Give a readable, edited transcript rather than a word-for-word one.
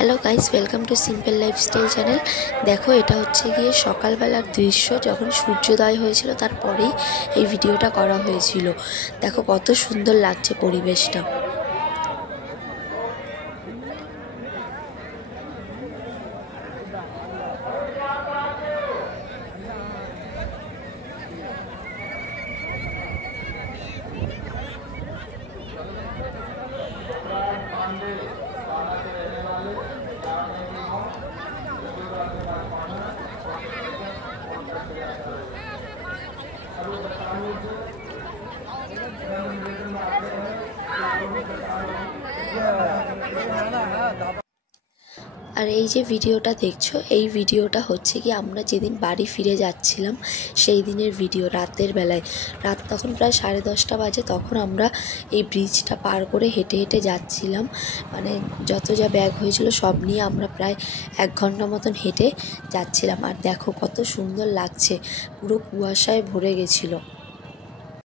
Hello guys, welcome to simple lifestyle channel. দেখো, এটা হচ্ছে গিয়ে সকালবেলার দৃশ্য, যখন সূর্যোদয় হয়েছিল তারপরেই এই ভিডিওটা করা হয়েছিল। দেখো কত সুন্দর লাগছে পরিবেশটা। আর এই যে ভিডিওটা দেখছো, এই ভিডিওটা হচ্ছে কি আমরা যেদিন বাড়ি ফিরে যাচ্ছিলাম সেই দিনের ভিডিও। রাতের বেলায়, রাত তখন প্রায় 10:30 বাজে, তখন আমরা এই ব্রিজটা পার করে হেঁটে হেঁটে যাচ্ছিলাম। মানে যত যা ব্যাগ হয়েছিল সব নিয়ে আমরা প্রায় 1 ঘন্টা মতন হেঁটে যাচ্ছিলাম। আর দেখো কত সুন্দর লাগছে, পুরো কুয়াশায় ভরে গেছিলো।